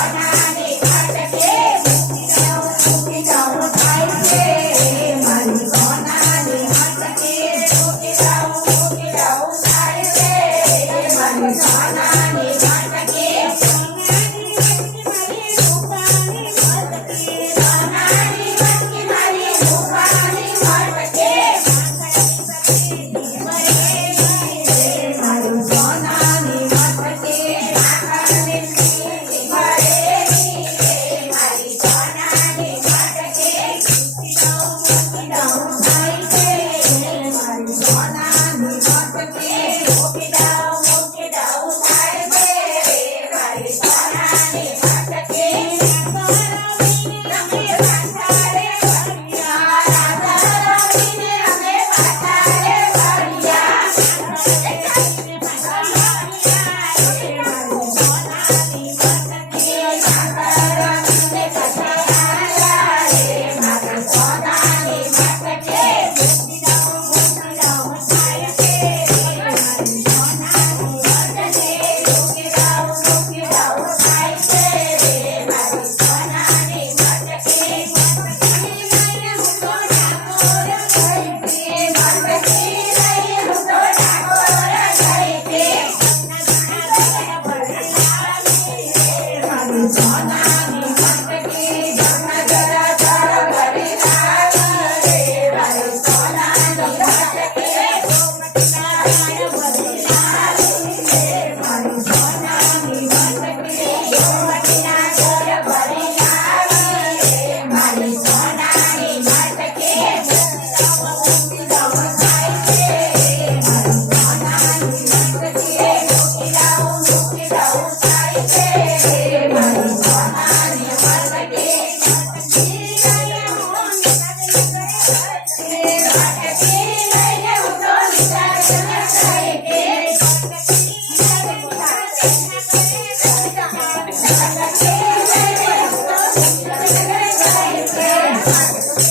Thank Thank you.